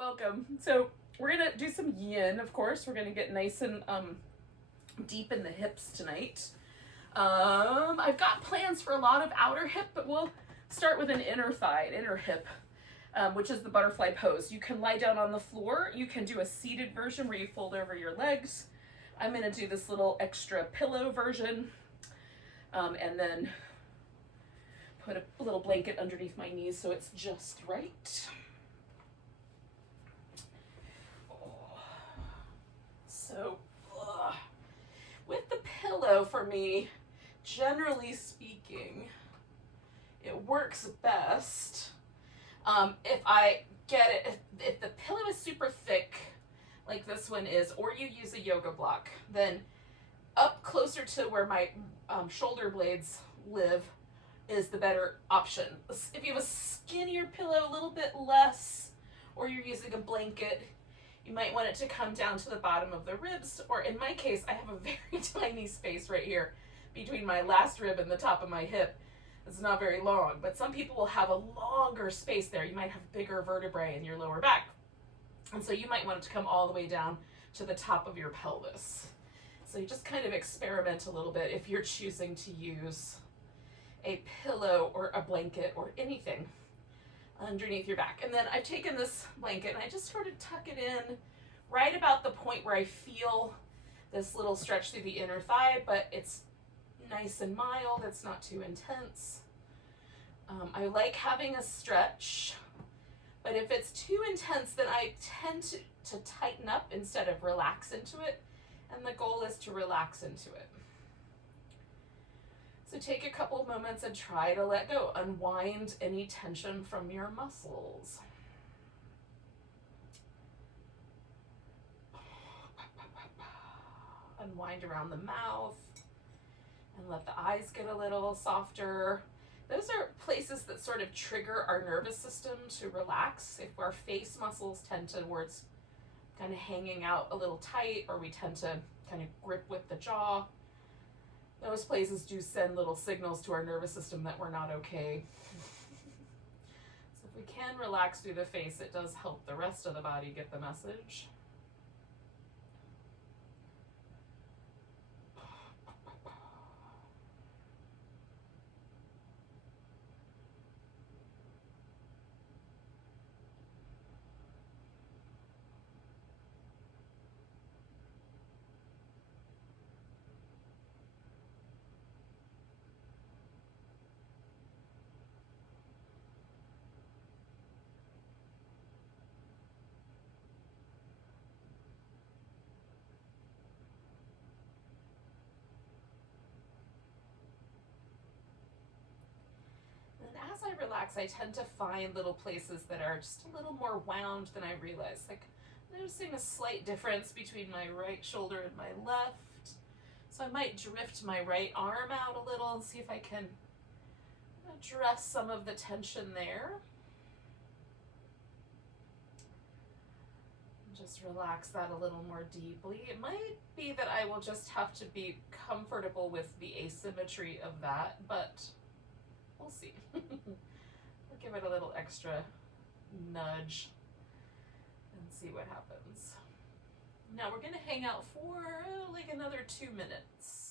Welcome. So we're gonna do some yin, of course. We're gonna get nice and deep in the hips tonight. I've got plans for a lot of outer hip, but we'll start with an inner thigh, an inner hip, which is the butterfly pose. You can lie down on the floor. You can do a seated version where you fold over your legs. I'm gonna do this little extra pillow version, and then put a little blanket underneath my knees so it's just right. So, with the pillow, for me, generally speaking, it works best if I get it, if the pillow is super thick, like this one is, or you use a yoga block, then up closer to where my shoulder blades live is the better option. If you have a skinnier pillow, a little bit less, or you're using a blanket, you might want it to come down to the bottom of the ribs, or in my case, I have a very tiny space right here between my last rib and the top of my hip. It's not very long, but some people will have a longer space there. You might have bigger vertebrae in your lower back. And so you might want it to come all the way down to the top of your pelvis. So you just kind of experiment a little bit if you're choosing to use a pillow or a blanket or anything underneath your back. And then I've taken this blanket and I just sort of tuck it in right about the point where I feel this little stretch through the inner thigh, but it's nice and mild. It's not too intense. I like having a stretch, but if it's too intense, then I tend to tighten up instead of relax into it. And the goal is to relax into it. So take a couple of moments and try to let go. Unwind any tension from your muscles. Unwind around the mouth and let the eyes get a little softer. Those are places that sort of trigger our nervous system to relax. If our face muscles tend towards kind of hanging out a little tight, or we tend to kind of grip with the jaw, those places do send little signals to our nervous system that we're not okay. So if we can relax through the face, it does help the rest of the body get the message. As I relax, I tend to find little places that are just a little more wound than I realized. Like noticing a slight difference between my right shoulder and my left. So I might drift my right arm out a little and see if I can address some of the tension there. Just relax that a little more deeply. It might be that I will just have to be comfortable with the asymmetry of that, but we'll see. We'll give it a little extra nudge and see what happens. Now we're going to hang out for like another 2 minutes.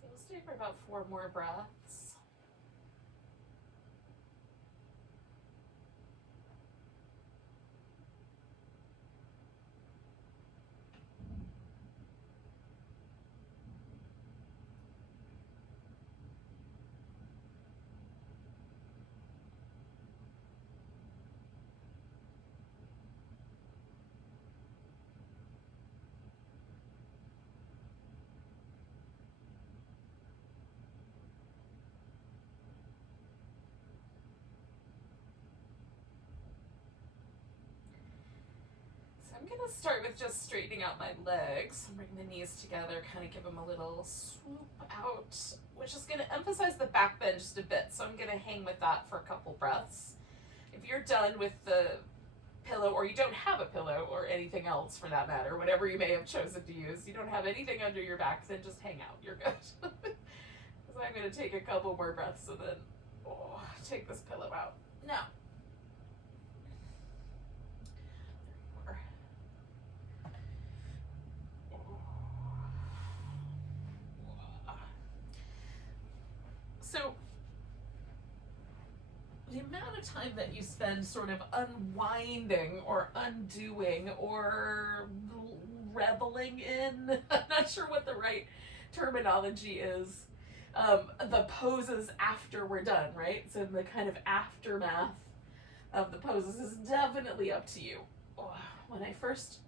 So we'll stay for about 4 more breaths. gonna start with just straightening out my legs. Bring the knees together, kind of give them a little swoop out, which is gonna emphasize the back bend just a bit. So I'm gonna hang with that for a couple breaths. If you're done with the pillow, or you don't have a pillow or anything else for that matter, whatever you may have chosen to use, you don't have anything under your back, then just hang out, you're good. So I'm gonna take a couple more breaths and then take this pillow out. Now, so the amount of time that you spend sort of unwinding or undoing or reveling in, I'm not sure what the right terminology is, the poses after we're done, right? So the kind of aftermath of the poses is definitely up to you. When I first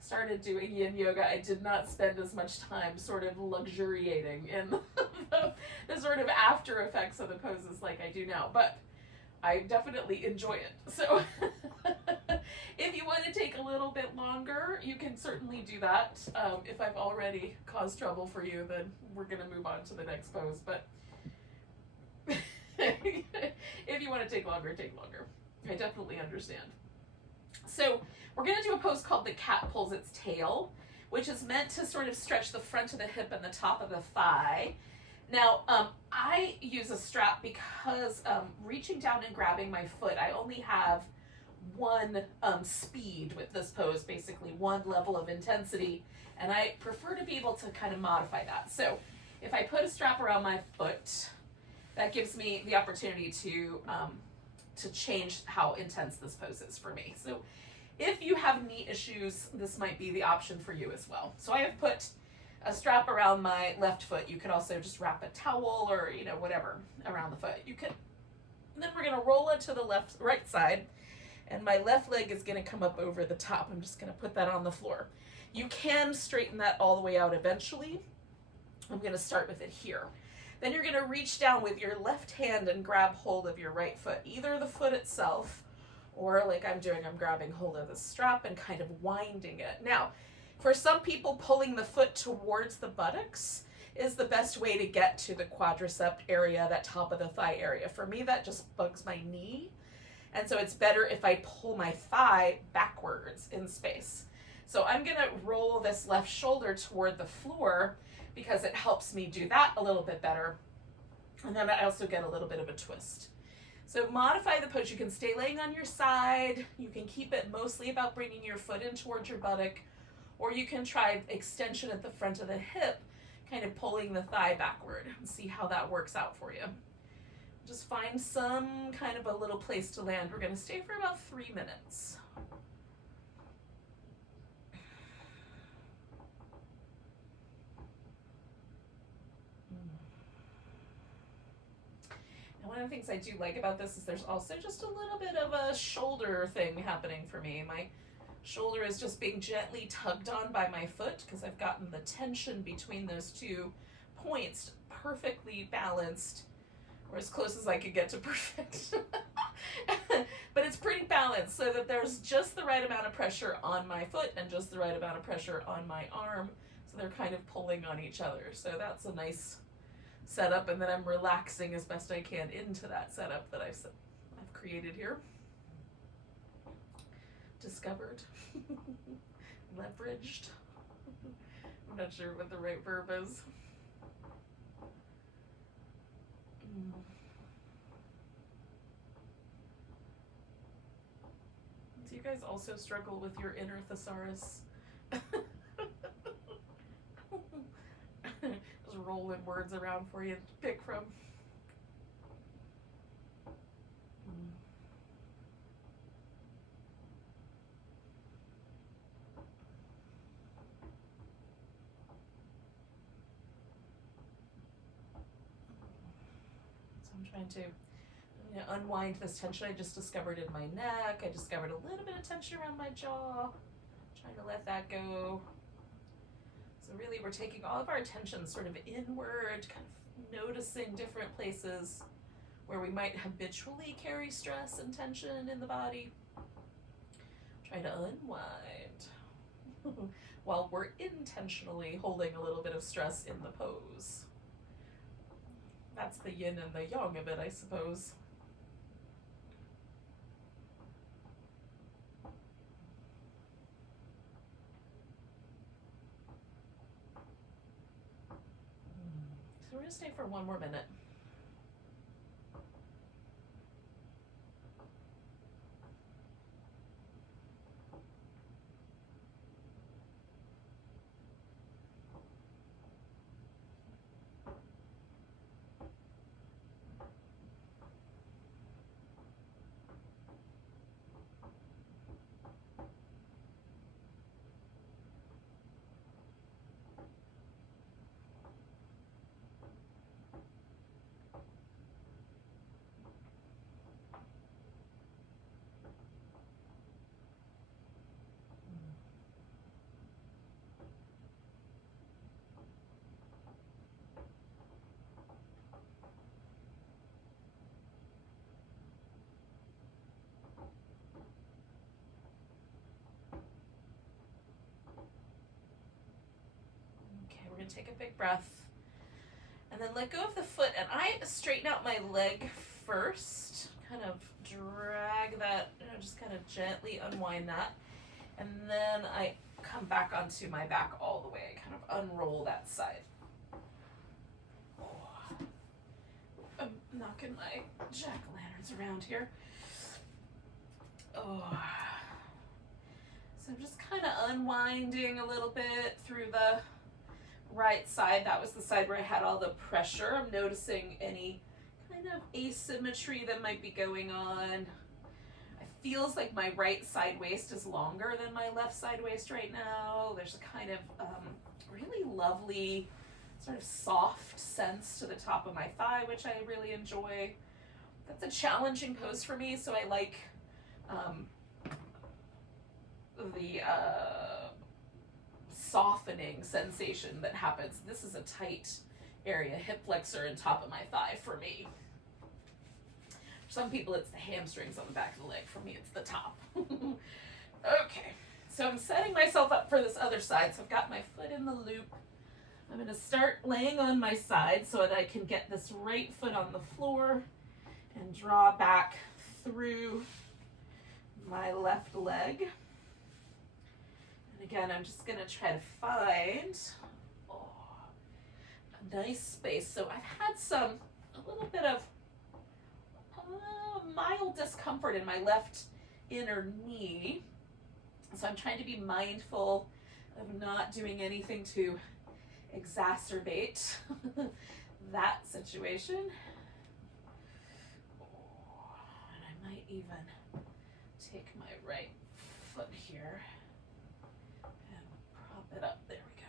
started doing yin yoga, I did not spend as much time sort of luxuriating in the sort of after effects of the poses like I do now, but I definitely enjoy it. So if you want to take a little bit longer, you can certainly do that. If I've already caused trouble for you, then we're going to move on to the next pose. But if you want to take longer, take longer. I definitely understand. So we're going to do a pose called the cat pulls its tail, which is meant to sort of stretch the front of the hip and the top of the thigh. Now, I use a strap because reaching down and grabbing my foot, I only have one speed with this pose, basically one level of intensity, and I prefer to be able to kind of modify that. So if I put a strap around my foot, that gives me the opportunity to change how intense this pose is for me. So if you have knee issues, this might be the option for you as well. So I have put a strap around my left foot. You could also just wrap a towel or, whatever around the foot. You could, and then we're gonna roll it to the right side, and my left leg is gonna come up over the top. I'm just gonna put that on the floor. You can straighten that all the way out eventually. I'm gonna start with it here. Then you're gonna reach down with your left hand and grab hold of your right foot, either the foot itself, or like I'm doing, I'm grabbing hold of the strap and kind of winding it. Now, for some people, pulling the foot towards the buttocks is the best way to get to the quadricep area, that top of the thigh area. For me, that just bugs my knee. And so it's better if I pull my thigh backwards in space. So I'm gonna roll this left shoulder toward the floor because it helps me do that a little bit better. And then I also get a little bit of a twist. So modify the pose. You can stay laying on your side. You can keep it mostly about bringing your foot in towards your buttock, or you can try extension at the front of the hip, kind of pulling the thigh backward, and see how that works out for you. Just find some kind of a little place to land. We're gonna stay for about 3 minutes. And one of the things I do like about this is there's also just a little bit of a shoulder thing happening for me. My shoulder is just being gently tugged on by my foot because I've gotten the tension between those 2 points perfectly balanced, or as close as I could get to perfect. But it's pretty balanced so that there's just the right amount of pressure on my foot and just the right amount of pressure on my arm. So they're kind of pulling on each other. So that's a nice setup, and then I'm relaxing as best I can into that setup that I've created here. Discovered. Leveraged. I'm not sure what the right verb is. Do you guys also struggle with your inner thesaurus? Just rolling words around for you to pick from. I'm trying to unwind this tension I just discovered in my neck. I discovered a little bit of tension around my jaw. Trying to let that go. So really we're taking all of our attention sort of inward, kind of noticing different places where we might habitually carry stress and tension in the body. Trying to unwind. while we're intentionally holding a little bit of stress in the pose. That's the yin and the yang of it, I suppose. So we're going to stay for one more minute. We're going to take a big breath and then let go of the foot, and I straighten out my leg first, kind of drag that, just kind of gently unwind that, and then I come back onto my back all the way, kind of unroll that side. I'm knocking my jack-o'-lanterns around here. So I'm just kind of unwinding a little bit through the right side. That was the side where I had all the pressure. I'm noticing any kind of asymmetry that might be going on. It feels like my right side waist is longer than my left side waist right now. There's a kind of really lovely sort of soft sense to the top of my thigh, which I really enjoy. That's a challenging pose for me, so I like the softening sensation that happens. This is a tight area, hip flexor and top of my thigh for me. For some people it's the hamstrings on the back of the leg. For me it's the top. Okay, so I'm setting myself up for this other side. So I've got my foot in the loop. I'm going to start laying on my side so that I can get this right foot on the floor and draw back through my left leg. Again, I'm just going to try to find a nice space. So I've had a little bit of mild discomfort in my left inner knee. So I'm trying to be mindful of not doing anything to exacerbate that situation. And I might even take my right foot here. It up. There we go.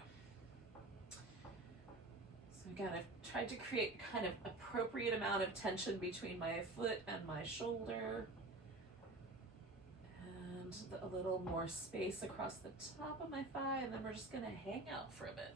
So again, I've tried to create kind of appropriate amount of tension between my foot and my shoulder, and a little more space across the top of my thigh, and then we're just going to hang out for a bit.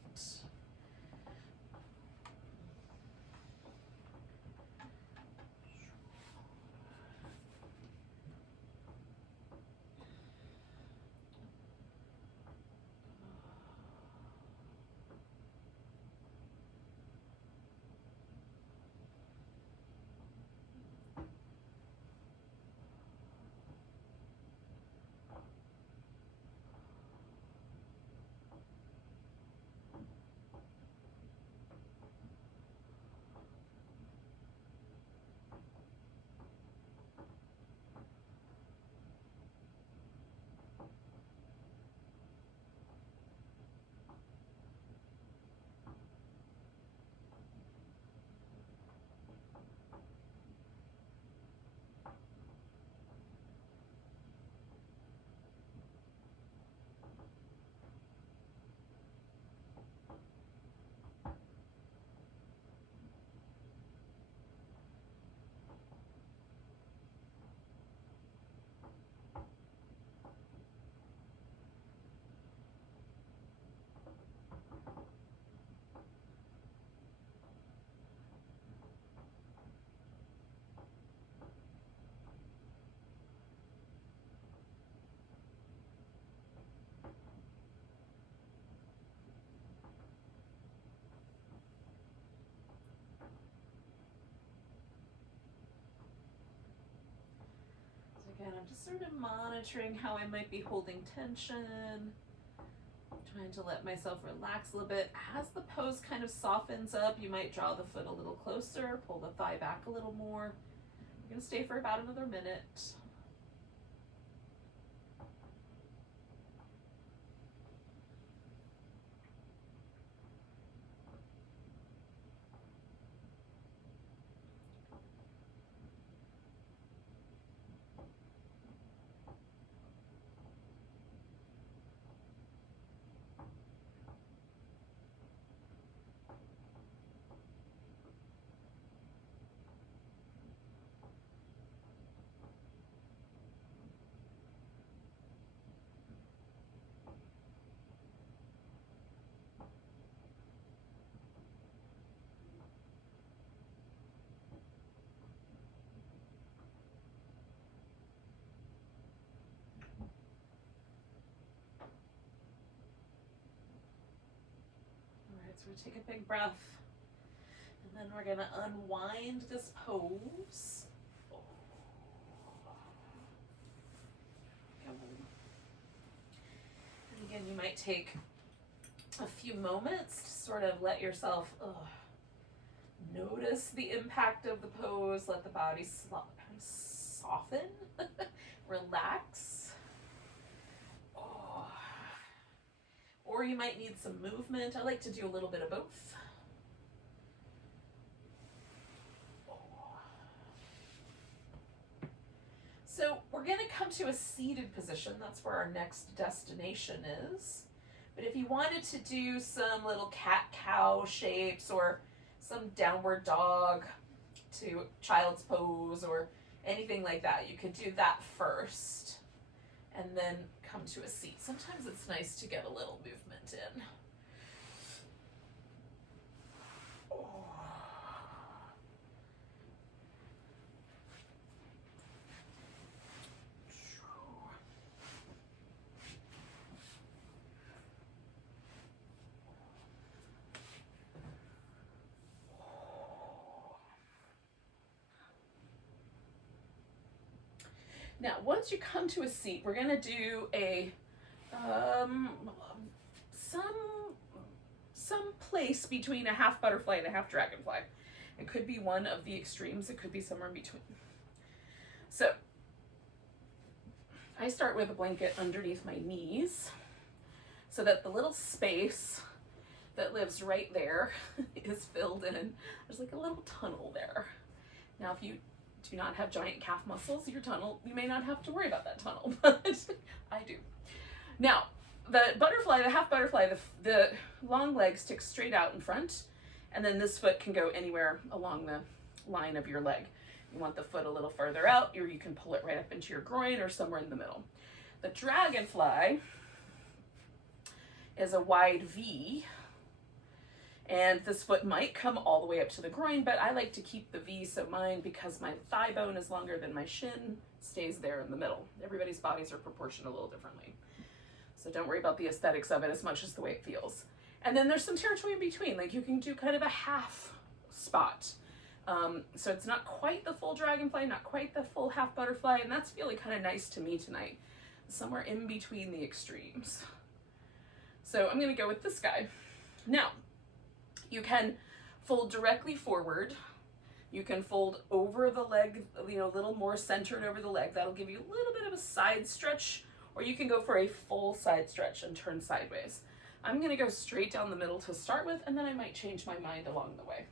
I'm just sort of monitoring how I might be holding tension, trying to let myself relax a little bit. As the pose kind of softens up, you might draw the foot a little closer, pull the thigh back a little more. We're going to stay for about another minute. So we take a big breath, and then we're going to unwind this pose. And again, you might take a few moments to sort of let yourself notice the impact of the pose, let the body soften, relax. Or you might need some movement. I like to do a little bit of both. So we're going to come to a seated position. That's where our next destination is. But if you wanted to do some little cat-cow shapes or some downward dog to child's pose or anything like that, you could do that first and then come to a seat. Sometimes it's nice to get a little movement in. Now, once you come to a seat, we're going to do a some place between a half butterfly and a half dragonfly. It could be one of the extremes. It could be somewhere in between. So I start with a blanket underneath my knees so that the little space that lives right there is filled in. There's like a little tunnel there. Now, if you do not have giant calf muscles, your tunnel, you may not have to worry about that tunnel, but I do. Now, the butterfly, the half butterfly, the long leg sticks straight out in front, and then this foot can go anywhere along the line of your leg. You want the foot a little further out, or you can pull it right up into your groin or somewhere in the middle. The dragonfly is a wide V, and this foot might come all the way up to the groin, but I like to keep the V, so mine, because my thigh bone is longer than my shin, stays there in the middle. Everybody's bodies are proportioned a little differently. So don't worry about the aesthetics of it as much as the way it feels. And then there's some territory in between, like you can do kind of a half spot. So it's not quite the full dragonfly, not quite the full half butterfly, and that's feeling kind of nice to me tonight. Somewhere in between the extremes. So I'm gonna go with this guy. Now, you can fold directly forward. You can fold over the leg, a little more centered over the leg. That'll give you a little bit of a side stretch, or you can go for a full side stretch and turn sideways. I'm gonna go straight down the middle to start with, and then I might change my mind along the way.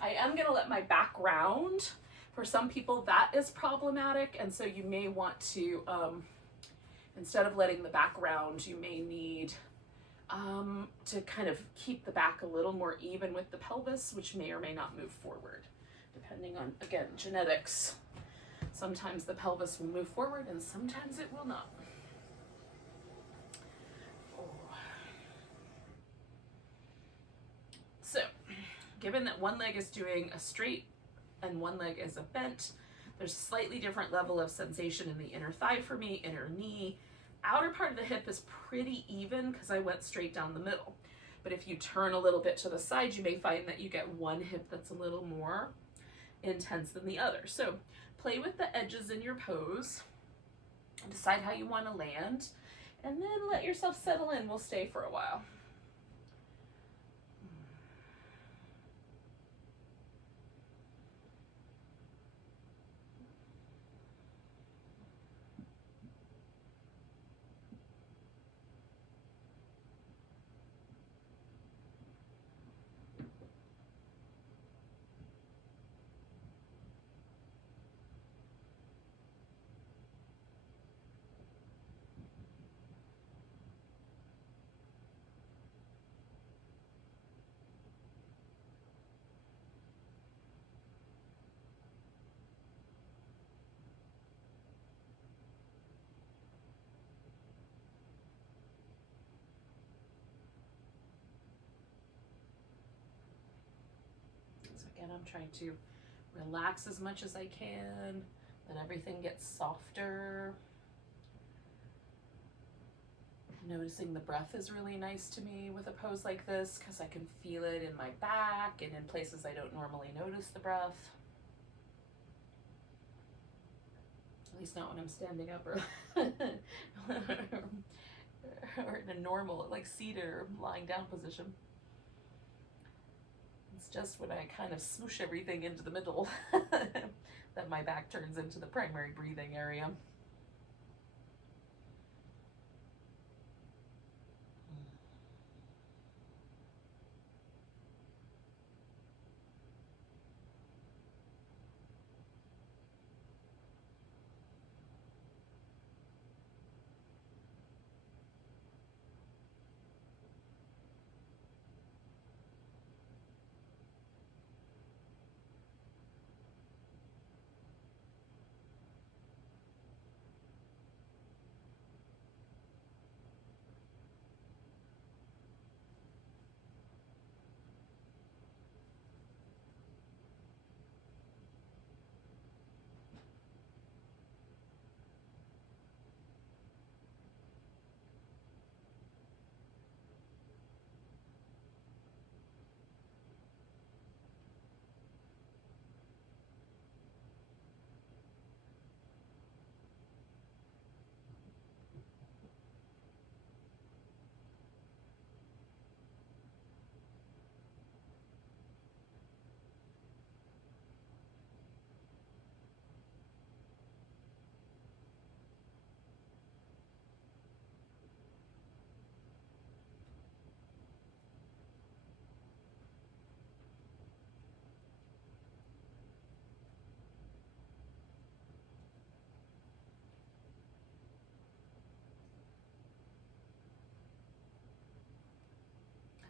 I am gonna let my back round. For some people that is problematic, and so you may want to, instead of letting the back round, you may need to kind of keep the back a little more even with the pelvis, which may or may not move forward, depending on, again, genetics. Sometimes the pelvis will move forward and sometimes it will not. So, given that one leg is doing a straight and one leg is a bent, there's a slightly different level of sensation in the inner thigh for me, inner knee. Outer part of the hip is pretty even because I went straight down the middle. But if you turn a little bit to the side, you may find that you get one hip that's a little more intense than the other. So Play with the edges in your pose. Decide how you want to land, and then let yourself settle in. We'll stay for a while. Again, I'm trying to relax as much as I can, let everything get softer. Noticing the breath is really nice to me with a pose like this because I can feel it in my back and in places I don't normally notice the breath. At least not when I'm standing up or, or in a normal, like seated or lying down position. It's just when I kind of smoosh everything into the middle that my back turns into the primary breathing area.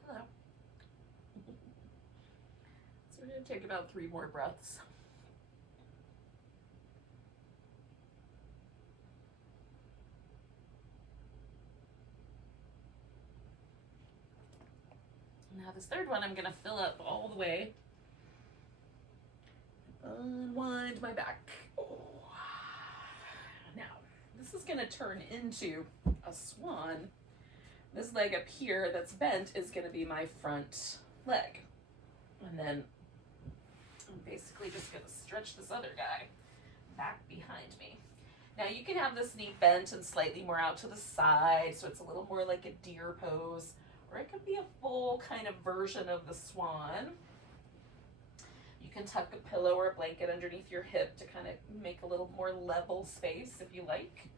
Hello. So we're going to take about 3 more breaths. Now this third one I'm going to fill up all the way. Unwind my back. Oh. Now, this is going to turn into a swan. This leg up here that's bent is going to be my front leg. And then I'm basically just going to stretch this other guy back behind me. Now you can have this knee bent and slightly more out to the side, so it's a little more like a deer pose, or it could be a full kind of version of the swan. You can tuck a pillow or a blanket underneath your hip to kind of make a little more level space if you like.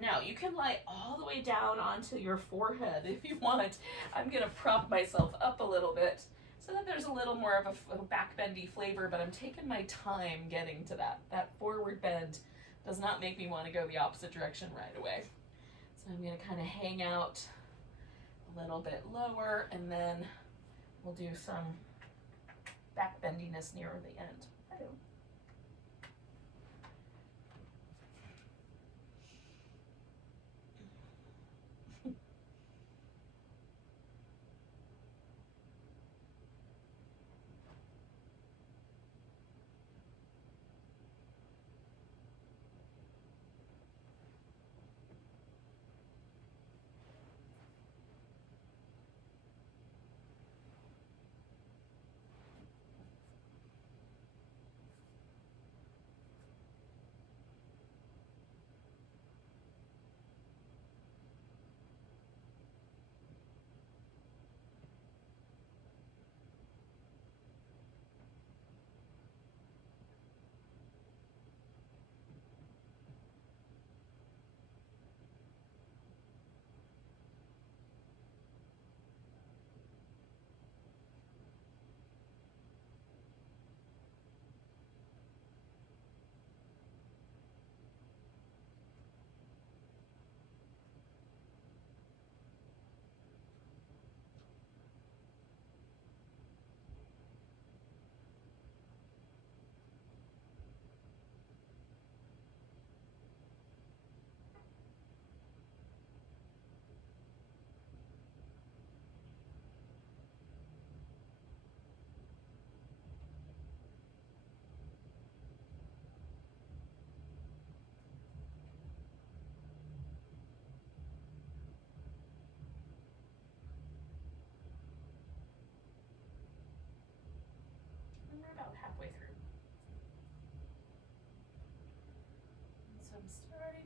Now you can lie all the way down onto your forehead if you want. I'm gonna prop myself up a little bit so that there's a little more of a back bendy flavor, but I'm taking my time getting to that. That forward bend does not make me want to go the opposite direction right away. So I'm gonna kind of hang out a little bit lower, and then we'll do some back bendiness near the end. Hello.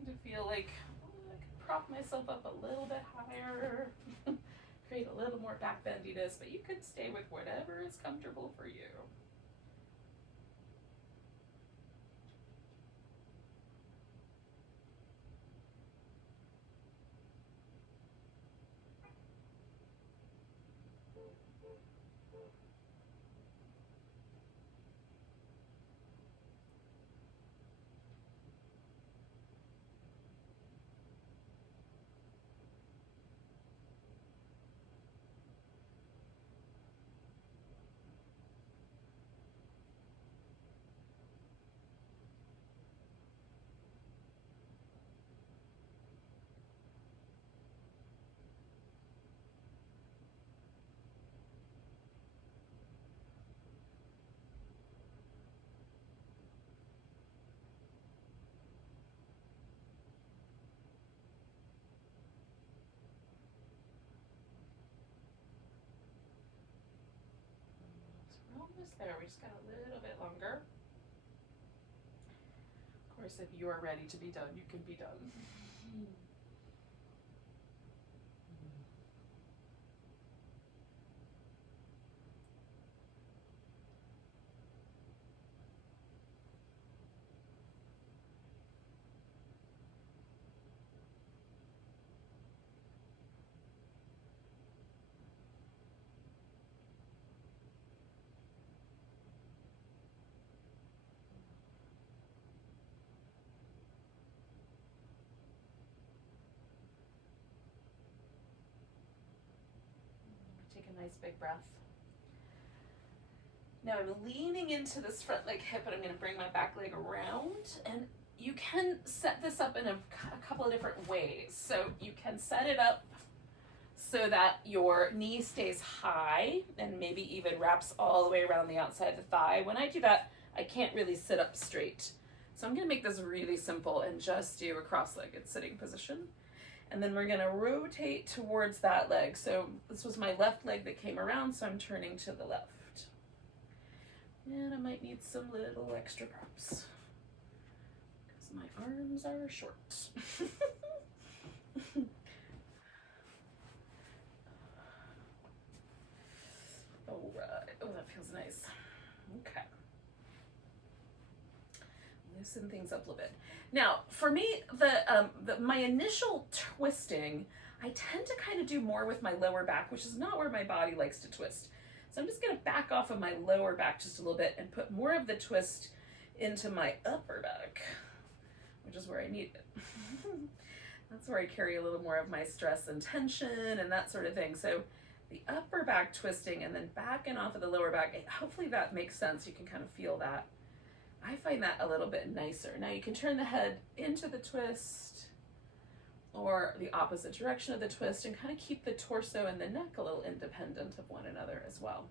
starting to feel like I could prop myself up a little bit higher, create a little more back bendiness, but you could stay with whatever is comfortable for you. So we're almost there. We just got a little bit longer. Of course, if you are ready to be done, you can be done. Take a nice big breath. Now I'm leaning into this front leg hip, and I'm going to bring my back leg around. And you can set this up in a couple of different ways. So you can set it up so that your knee stays high and maybe even wraps all the way around the outside of the thigh. When I do that, I can't really sit up straight. So I'm going to make this really simple and just do a cross-legged sitting position. And then we're going to rotate towards that leg. So this was my left leg that came around, so I'm turning to the left. And I might need some little extra props because my arms are short. All right. Oh, that feels nice. Okay. Loosen things up a little bit. Now, for me, my initial twisting, I tend to kind of do more with my lower back, which is not where my body likes to twist. So I'm just going to back off of my lower back just a little bit and put more of the twist into my upper back, which is where I need it. That's where I carry a little more of my stress and tension and that sort of thing. So the upper back twisting and then backing off of the lower back, hopefully that makes sense. You can kind of feel that. I find that a little bit nicer. Now you can turn the head into the twist or the opposite direction of the twist and kind of keep the torso and the neck a little independent of one another as well.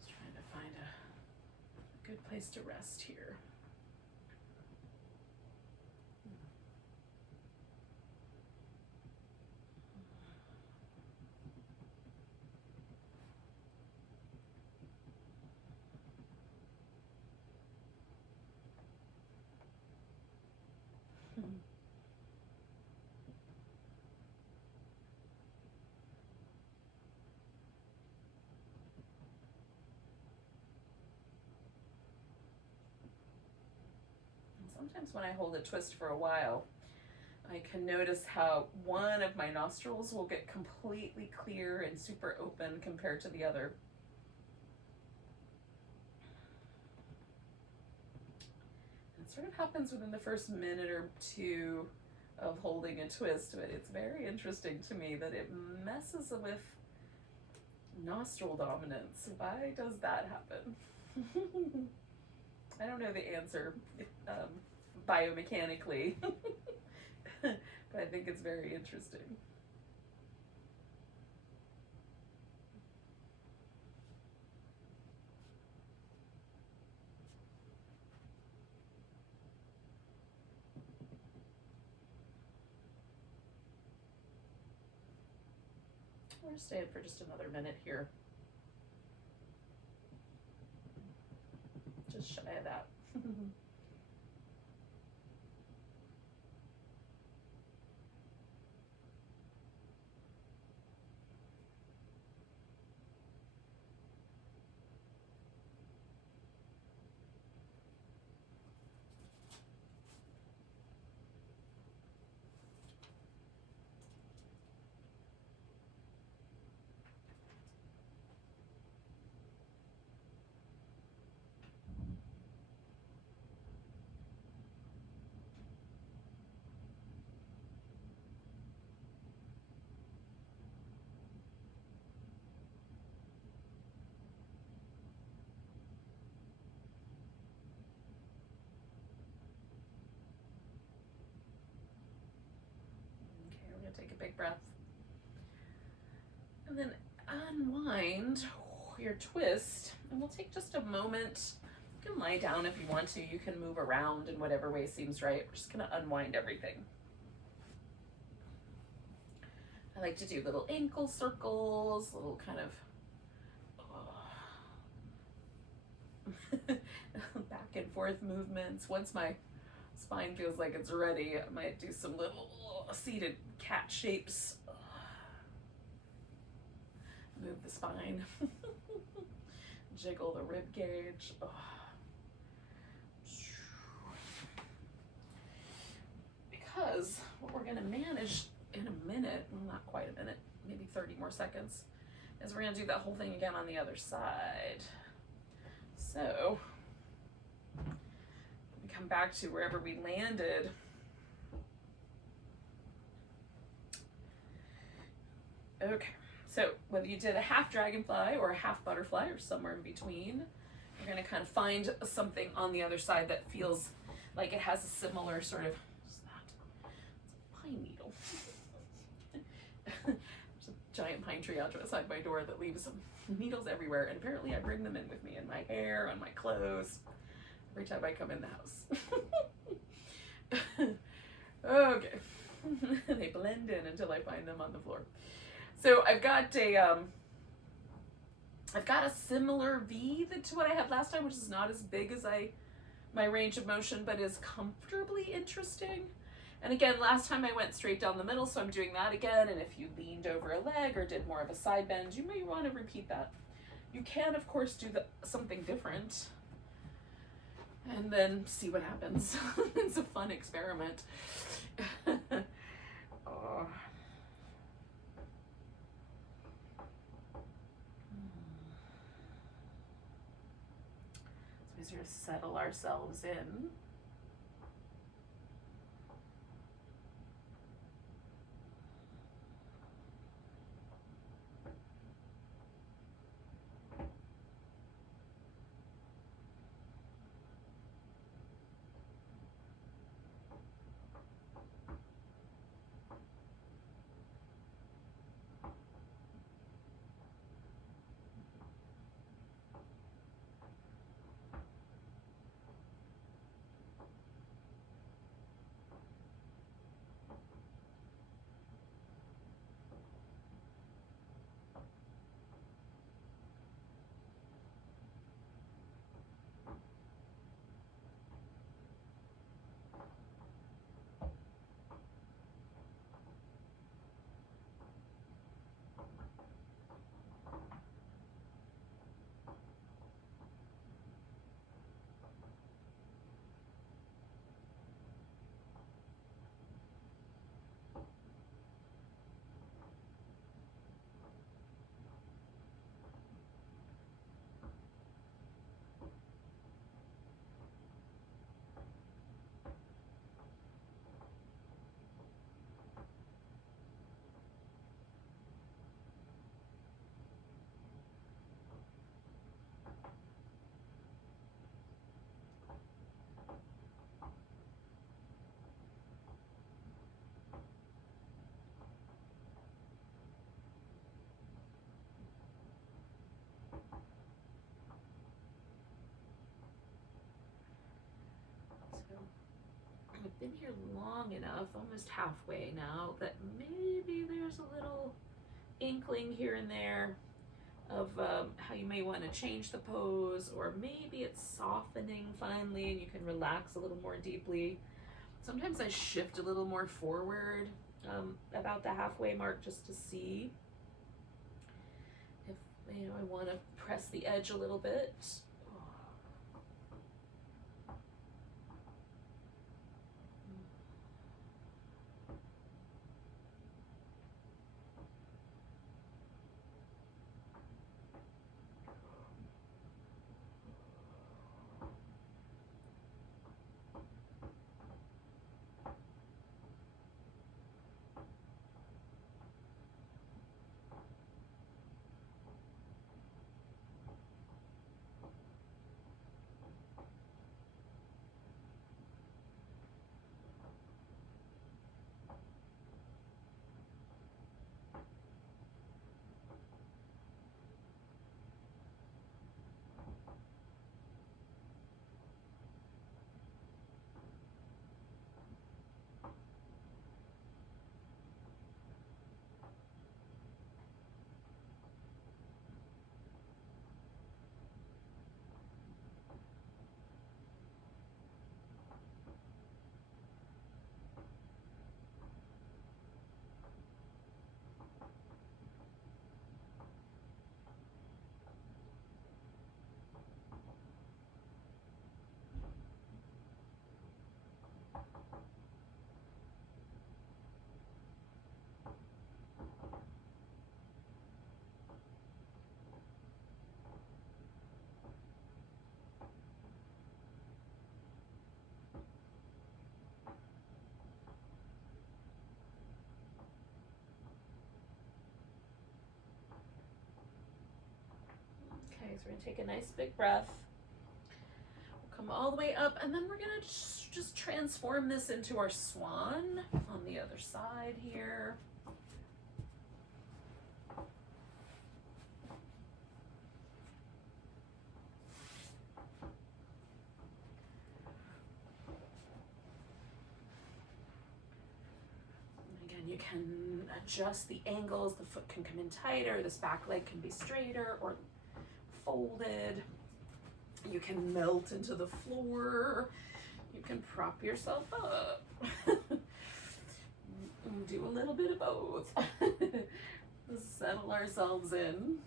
Just trying to find a good place to rest here. Sometimes when I hold a twist for a while, I can notice how one of my nostrils will get completely clear and super open compared to the other. It sort of happens within the first minute or two of holding a twist, but it's very interesting to me that it messes with nostril dominance. Why does that happen? I don't know the answer biomechanically, but I think it's very interesting. We're staying for just another minute here. Just shy of that. Take a big breath. And then unwind your twist. And we'll take just a moment. You can lie down if you want to. You can move around in whatever way seems right. We're just going to unwind everything. I like to do little ankle circles, little kind of back and forth movements. Once my spine feels like it's ready, I might do some little seated cat shapes. Move the spine. Jiggle the rib cage. Because what we're going to manage in a minute, well, not quite a minute, maybe 30 more seconds, is we're going to do that whole thing again on the other side. So we come back to wherever we landed. Okay, so whether you did a half dragonfly or a half butterfly or somewhere in between, you're going to kind of find something on the other side that feels like it has a similar sort of, what's that? It's a pine needle. There's a giant pine tree outside my door that leaves some needles everywhere, and apparently I bring them in with me in my hair, on my clothes, every time I come in the house. Okay. They blend in until I find them on the floor. So I've got a similar V to what I had last time, which is not as big as my range of motion, but is comfortably interesting. And again, last time I went straight down the middle, so I'm doing that again. And if you leaned over a leg or did more of a side bend, you may want to repeat that. You can, of course, do something different and then see what happens. It's a fun experiment. Oh. So we sort of settle ourselves in. I've been here long enough, almost halfway now, that maybe there's a little inkling here and there of how you may want to change the pose, or maybe it's softening finally and you can relax a little more deeply. Sometimes I shift a little more forward about the halfway mark just to see if I want to press the edge a little bit. Okay, so we're gonna take a nice big breath. We'll come all the way up, and then we're gonna just transform this into our swan on the other side here. You can adjust the angles. The foot can come in tighter, this back leg can be straighter or folded. You can melt into the floor. You can prop yourself up. Do a little bit of both. Settle ourselves in.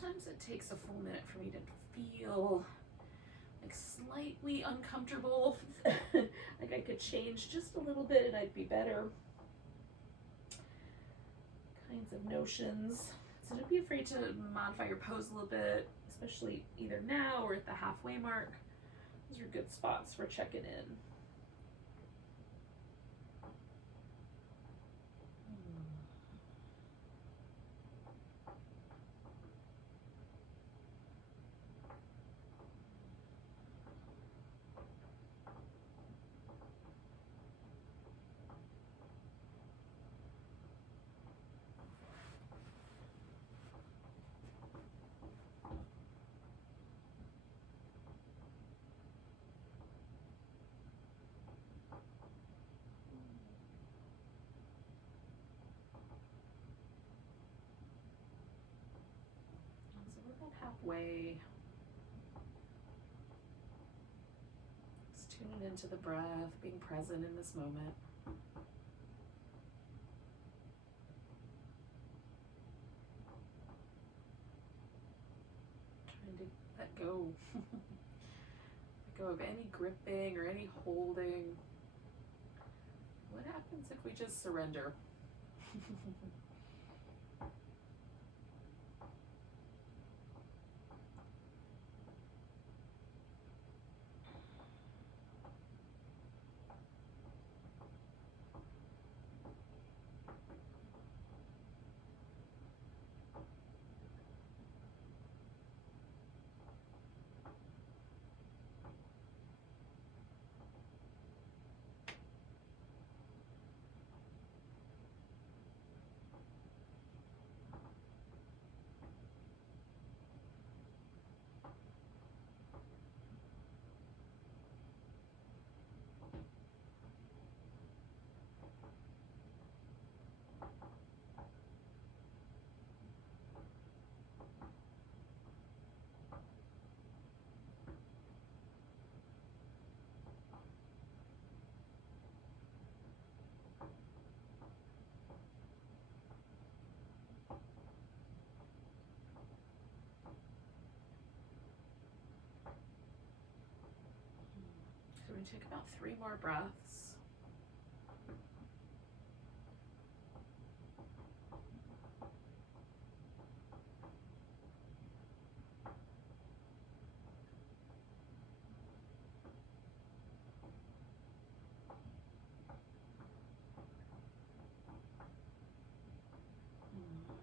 Sometimes it takes a full minute for me to feel like slightly uncomfortable. Like I could change just a little bit and I'd be better. Kinds of notions. So don't be afraid to modify your pose a little bit, especially either now or at the halfway mark. Those are good spots for checking in. Halfway. Just tuning into the breath, being present in this moment. Trying to let go. Let go of any gripping or any holding. What happens if we just surrender? going to take about 3 more breaths.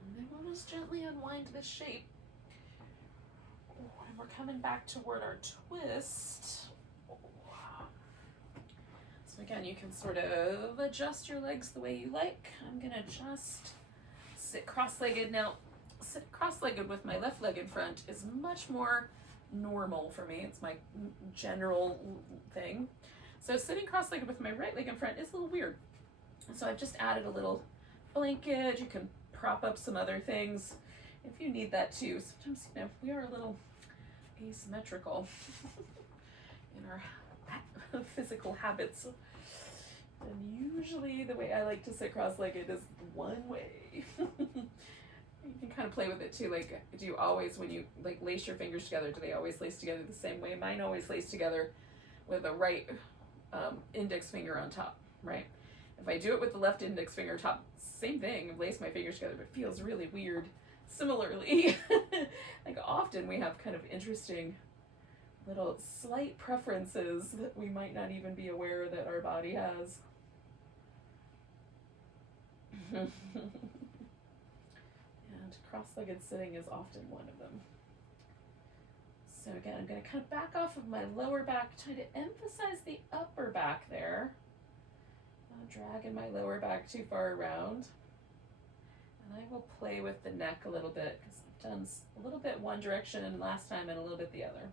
And then we'll just gently unwind the shape. And we're coming back toward our twist. So again, you can sort of adjust your legs the way you like. I'm gonna just sit cross-legged. Now, sit cross-legged with my left leg in front is much more normal for me. It's my general thing. So sitting cross-legged with my right leg in front is a little weird. So I've just added a little blanket. You can prop up some other things if you need that too. Sometimes, you know, we are a little asymmetrical in our physical habits. And usually the way I like to sit cross-legged is one way. You can kind of play with it too. Like, do you always, when you like lace your fingers together, do they always lace together the same way? Mine always lace together with the right index finger on top, right? If I do it with the left index finger top, same thing, lace my fingers together, but it feels really weird. Similarly, like often we have kind of interesting little slight preferences that we might not even be aware that our body has. And cross-legged sitting is often one of them. So again, I'm going to kind of back off of my lower back, trying to emphasize the upper back there. Not dragging my lower back too far around. And I will play with the neck a little bit because I've done a little bit one direction last time and a little bit the other.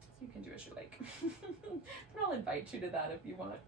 So you can do as you like. But I'll invite you to that if you want.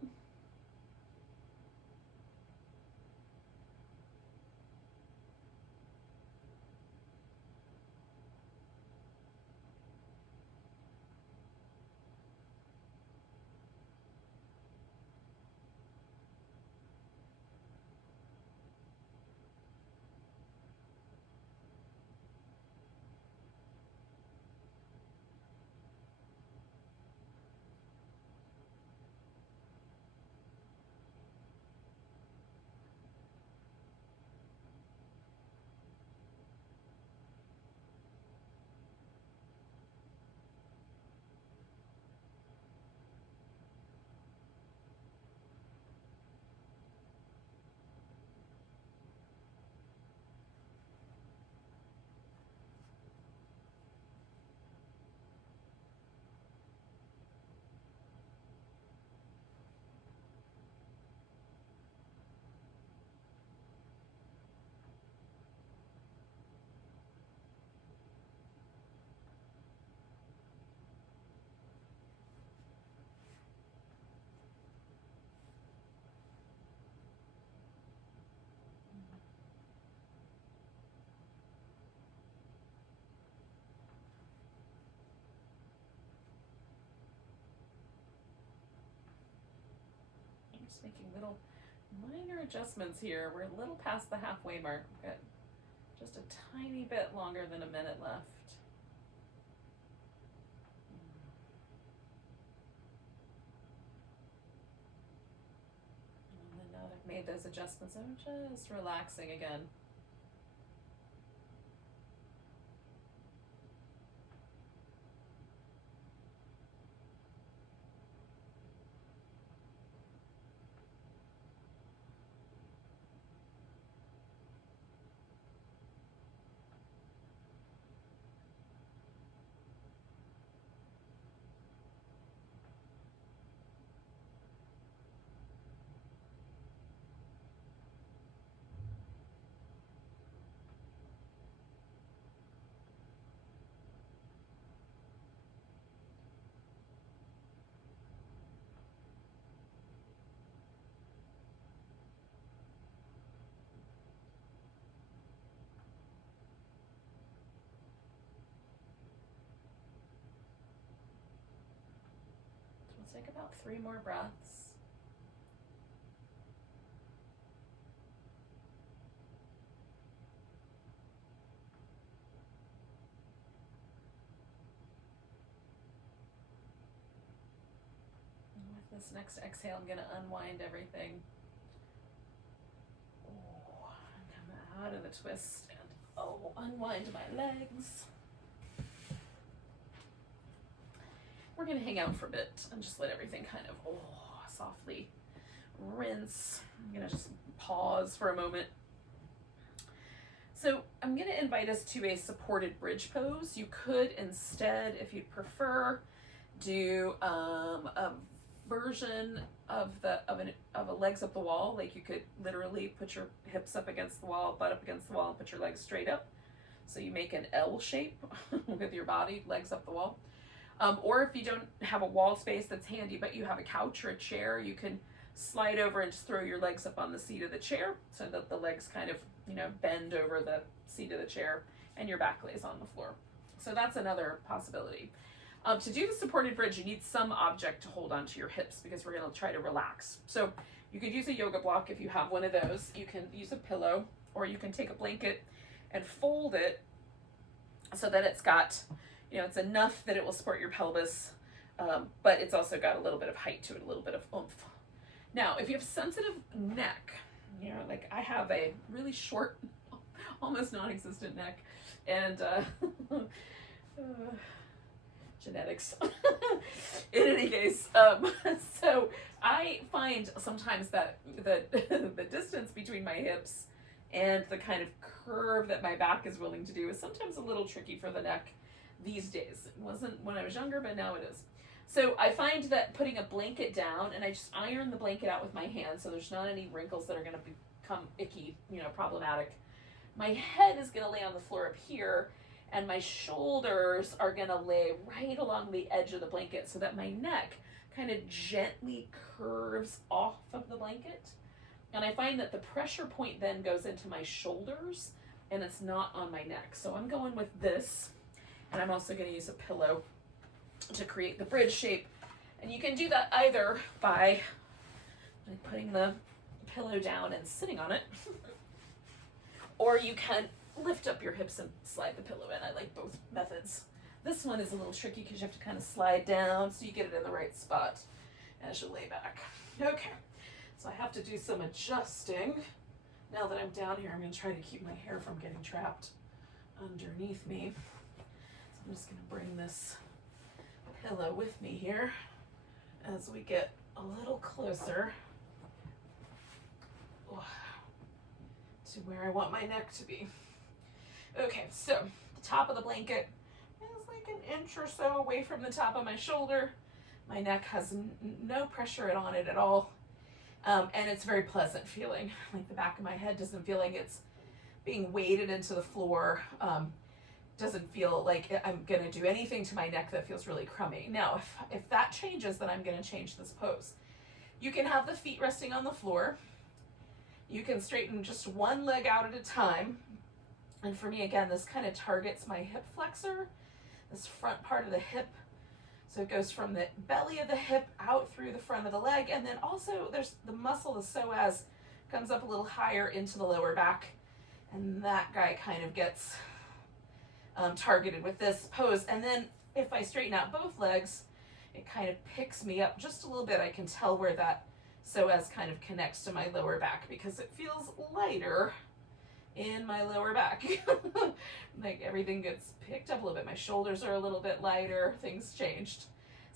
Just making little minor adjustments here. We're a little past the halfway mark. We've got just a tiny bit longer than a minute left. And then now that I've made those adjustments, I'm just relaxing again. We'll take about 3 more breaths. this next exhale, I'm gonna unwind everything. Oh, come out of the twist and unwind my legs. We're gonna hang out for a bit and just let everything kind of softly rinse. I'm gonna just pause for a moment. So I'm gonna invite us to a supported bridge pose. You could instead, if you'd prefer, do a version of a legs up the wall. Like you could literally put your hips up against the wall, butt up against the wall, and put your legs straight up. So you make an L shape with your body, legs up the wall. Or if you don't have a wall space that's handy, but you have a couch or a chair, you can slide over and just throw your legs up on the seat of the chair so that the legs kind of, bend over the seat of the chair and your back lays on the floor. So that's another possibility. To do the supported bridge, you need some object to hold onto your hips because we're going to try to relax. So you could use a yoga block if you have one of those. You can use a pillow, or you can take a blanket and fold it so that it's got, it's enough that it will support your pelvis, but it's also got a little bit of height to it, a little bit of oomph. Now, if you have sensitive neck, like I have a really short, almost non-existent neck, and genetics. In any case, so I find sometimes that the distance between my hips and the kind of curve that my back is willing to do is sometimes a little tricky for the neck these days. It wasn't when I was younger, but now it is. So I find that putting a blanket down, and I just iron the blanket out with my hand so there's not any wrinkles that are going to become icky, problematic. My head is going to lay on the floor up here, and my shoulders are going to lay right along the edge of the blanket so that my neck kind of gently curves off of the blanket. And I find that the pressure point then goes into my shoulders and it's not on my neck. So I'm going with this, and I'm also going to use a pillow to create the bridge shape. And you can do that either by putting the pillow down and sitting on it, or you can lift up your hips and slide the pillow in. I like both methods. This one is a little tricky because you have to kind of slide down so you get it in the right spot as you lay back. Okay, so I have to do some adjusting. Now that I'm down here, I'm going to try to keep my hair from getting trapped underneath me. So I'm just going to bring this pillow with me here as we get a little closer to where I want my neck to be. Okay, so the top of the blanket is like an inch or so away from the top of my shoulder. My neck has no pressure on it at all, and it's very pleasant feeling. Like the back of my head doesn't feel like it's being weighted into the floor. Doesn't feel like I'm going to do anything to my neck that feels really crummy. Now, if that changes, then I'm going to change this pose. You can have the feet resting on the floor. You can straighten just one leg out at a time. And for me, again, this kind of targets my hip flexor, this front part of the hip. So it goes from the belly of the hip out through the front of the leg. And then also there's the muscle, the psoas, comes up a little higher into the lower back. And that guy kind of gets targeted with this pose. And then if I straighten out both legs, it kind of picks me up just a little bit. I can tell where that psoas kind of connects to my lower back because it feels lighter in my lower back. Like everything gets picked up a little bit. My shoulders are a little bit lighter. Things changed.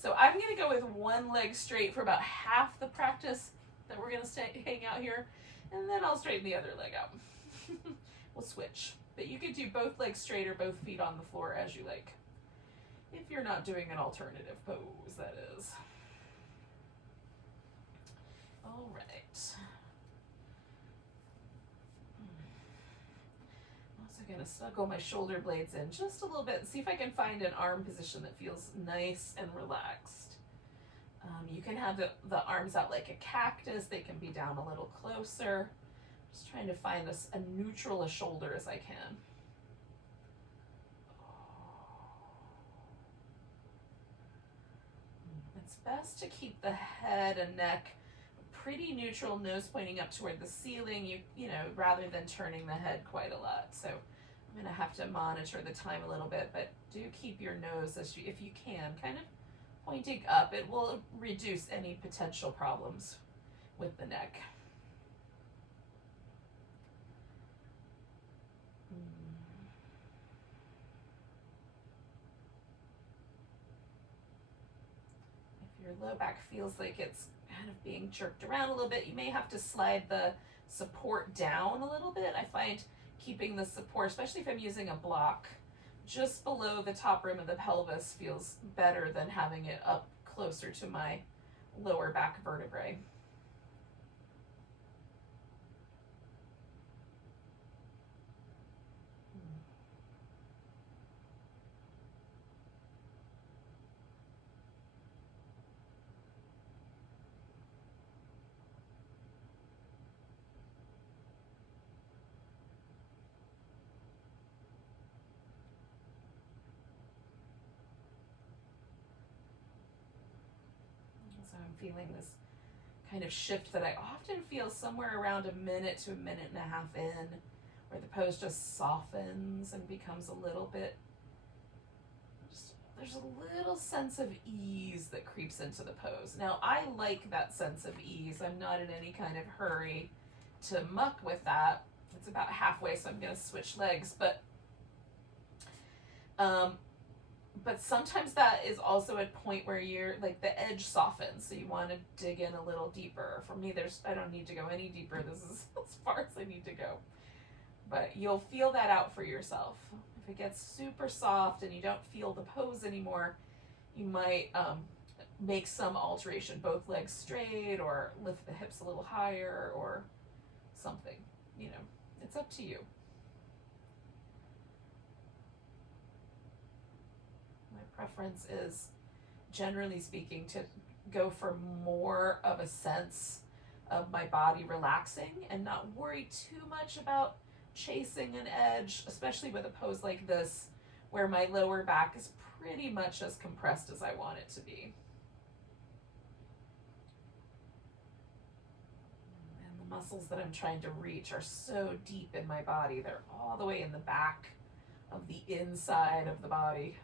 So I'm going to go with one leg straight for about half the practice that we're going to hang out here. And then I'll straighten the other leg out. We'll switch. But you could do both legs straight or both feet on the floor as you like. If you're not doing an alternative pose, that is. All right. I'm also going to snuggle my shoulder blades in just a little bit and see if I can find an arm position that feels nice and relaxed. You can have the arms out like a cactus. They can be down a little closer. Just trying to find a neutral shoulder as I can. It's best to keep the head and neck pretty neutral, nose pointing up toward the ceiling, you know, rather than turning the head quite a lot. So I'm going to have to monitor the time a little bit, but do keep your nose, if you can, kind of pointing up. It will reduce any potential problems with the neck. If your low back feels like it's kind of being jerked around a little bit, you may have to slide the support down a little bit. I find keeping the support, especially if I'm using a block, just below the top rim of the pelvis feels better than having it up closer to my lower back vertebrae. So I'm feeling this kind of shift that I often feel somewhere around a minute to a minute and a half in, where the pose just softens and becomes a little bit, there's a little sense of ease that creeps into the pose. Now, I like that sense of ease. I'm not in any kind of hurry to muck with that. It's about halfway, so I'm going to switch legs, but sometimes that is also a point where you're like the edge softens, so you want to dig in a little deeper. For me, I don't need to go any deeper. This is as far as I need to go. But you'll feel that out for yourself. If it gets super soft and you don't feel the pose anymore, you might make some alteration, both legs straight or lift the hips a little higher or something. You know, it's up to you. Preference is, generally speaking, to go for more of a sense of my body relaxing and not worry too much about chasing an edge, especially with a pose like this where my lower back is pretty much as compressed as I want it to be. And the muscles that I'm trying to reach are so deep in my body. They're all the way in the back of the inside of the body,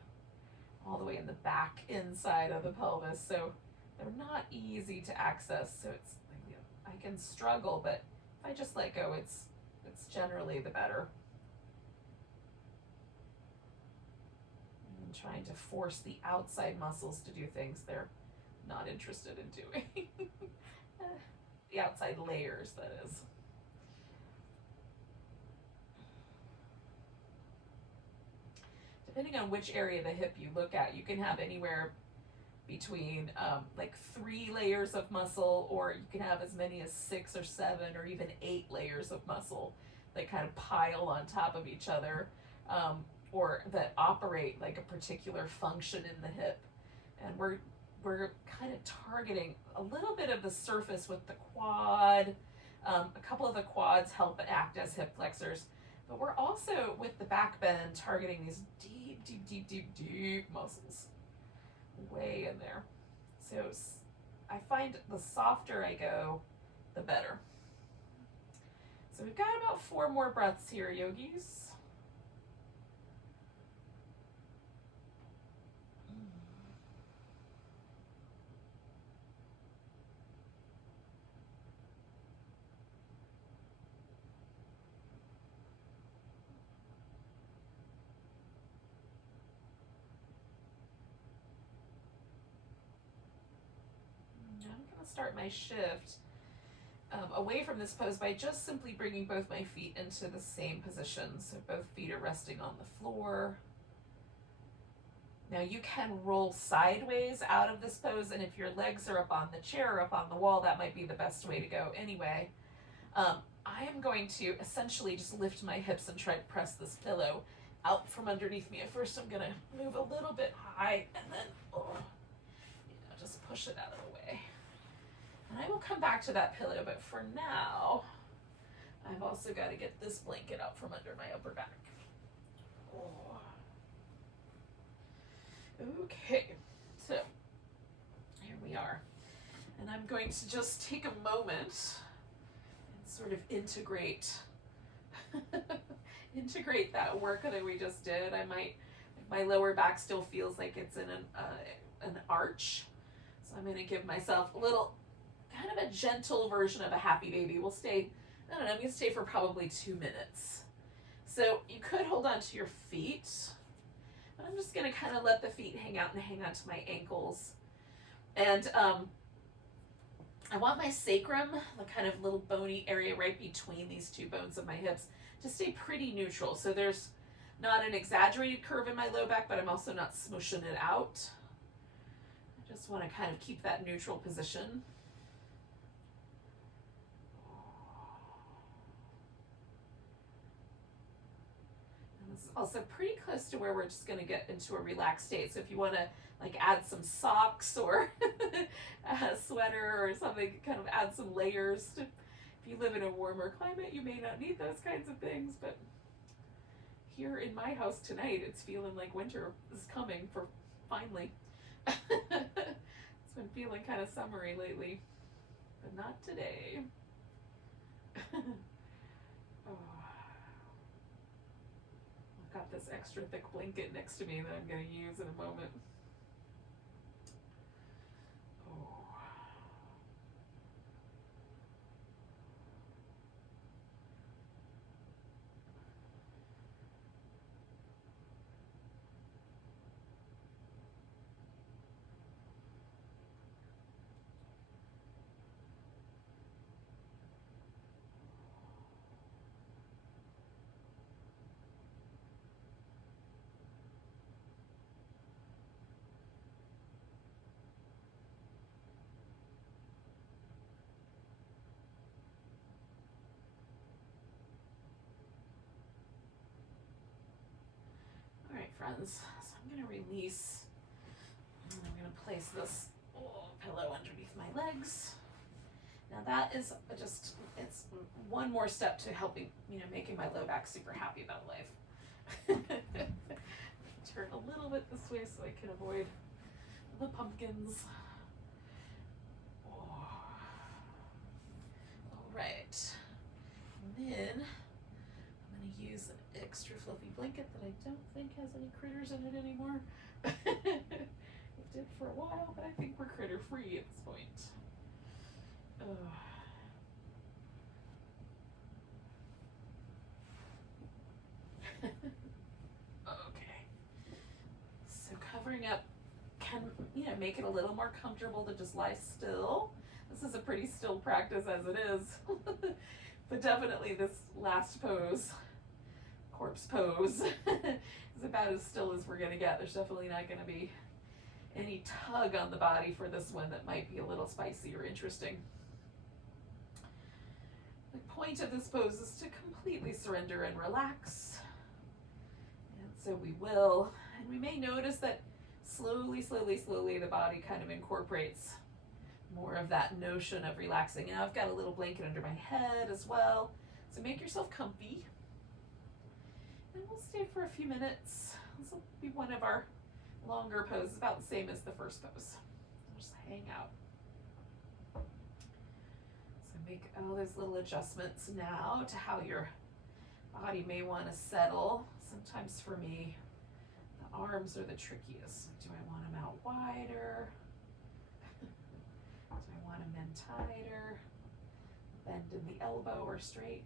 all the way in the back inside of the pelvis, so they're not easy to access. So it's, you know, I can struggle, but if I just let go, it's generally the better. And trying to force the outside muscles to do things they're not interested in doing. The outside layers, that is. Depending on which area of the hip you look at, you can have anywhere between like 3 layers of muscle, or you can have as many as 6 or 7 or even 8 layers of muscle that kind of pile on top of each other, or that operate like a particular function in the hip. And we're kind of targeting a little bit of the surface with the quad. A couple of the quads help act as hip flexors. But we're also, with the back bend, targeting these deep muscles way in there. So I find the softer I go, the better. So we've got about 4 more breaths here, yogis. Start my shift away from this pose by just simply bringing both my feet into the same position. So both feet are resting on the floor. Now you can roll sideways out of this pose, and if your legs are up on the chair or up on the wall, that might be the best way to go anyway. I am going to essentially just lift my hips and try to press this pillow out from underneath me. At first I'm going to move a little bit high and then just push it out of the way. And I will come back to that pillow, but for now, I've also got to get this blanket out from under my upper back. Okay, so here we are. And I'm going to just take a moment and sort of integrate that work that we just did. My lower back still feels like it's in an arch. So I'm going to give myself a little, kind of a gentle version of a happy baby. We'll stay, I don't know, I'm going to stay for probably 2 minutes. So you could hold on to your feet, but I'm just going to kind of let the feet hang out and hang on to my ankles. And I want my sacrum, the kind of little bony area right between these two bones of my hips, to stay pretty neutral. So there's not an exaggerated curve in my low back, but I'm also not smooshing it out. I just want to kind of keep that neutral position. And this is also pretty close to where we're just going to get into a relaxed state. So if you want to like add some socks or a sweater or something, kind of add some layers. If you live in a warmer climate, you may not need those kinds of things, but here in my house tonight, it's feeling like winter is coming for finally. It's been feeling kind of summery lately, but not today. Oh. I've got this extra thick blanket next to me that I'm going to use in a moment. Friends, so I'm going to release, and I'm going to place this pillow underneath my legs. Now that is just, it's one more step to helping, making my low back super happy about life. Turn a little bit this way so I can avoid the pumpkins. All right, and then use an extra fluffy blanket that I don't think has any critters in it anymore. It did for a while, but I think we're critter free at this point. Okay. So covering up can, make it a little more comfortable to just lie still. This is a pretty still practice as it is. But definitely this last pose, corpse pose, is about as still as we're going to get. There's definitely not going to be any tug on the body for this one that might be a little spicy or interesting. The point of this pose is to completely surrender and relax. And so we will, and we may notice that slowly, the body kind of incorporates more of that notion of relaxing. Now I've got a little blanket under my head as well, so make yourself comfy. And we'll stay for a few minutes. This will be one of our longer poses, about the same as the first pose. Just hang out. So make all those little adjustments now to how your body may want to settle. Sometimes for me, the arms are the trickiest. Do I want them out wider? Do I want them in tighter? Bend in the elbow or straight?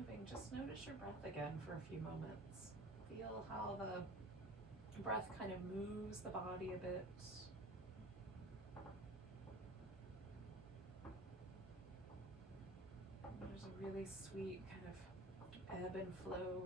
moving, just notice your breath again for a few moments. Feel how the breath kind of moves the body a bit. There's a really sweet kind of ebb and flow.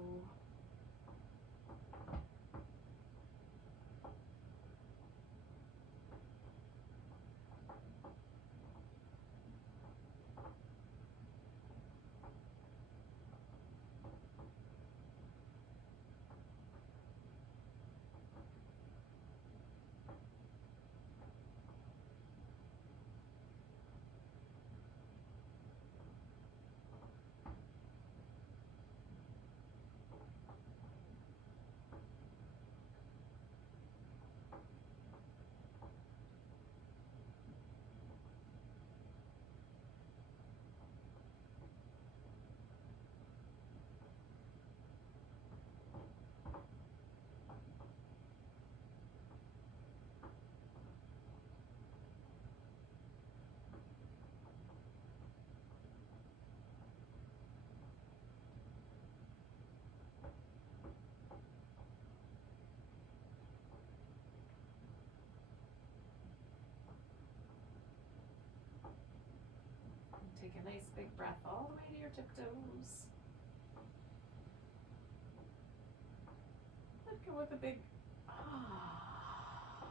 Take a nice big breath all the way to your tiptoes. Let go with a big ah.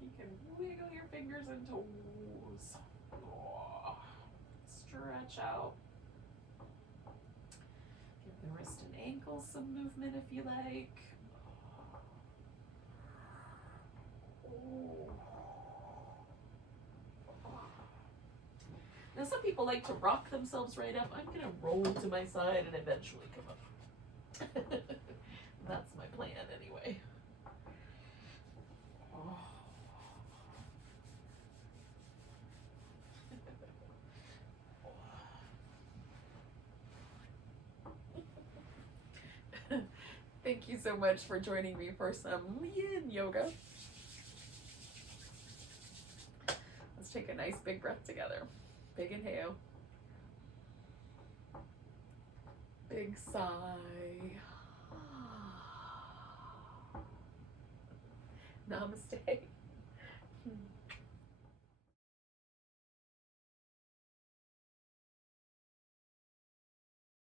You can wiggle your fingers and toes. Oh. Stretch out. Give the wrist and ankles some movement if you like. Oh. Now some people like to rock themselves right up. I'm gonna roll to my side and eventually come up. That's my plan anyway. Oh. Thank you so much for joining me for some Yin Yoga. Let's take a nice big breath together. Big inhale. Big sigh. Namaste.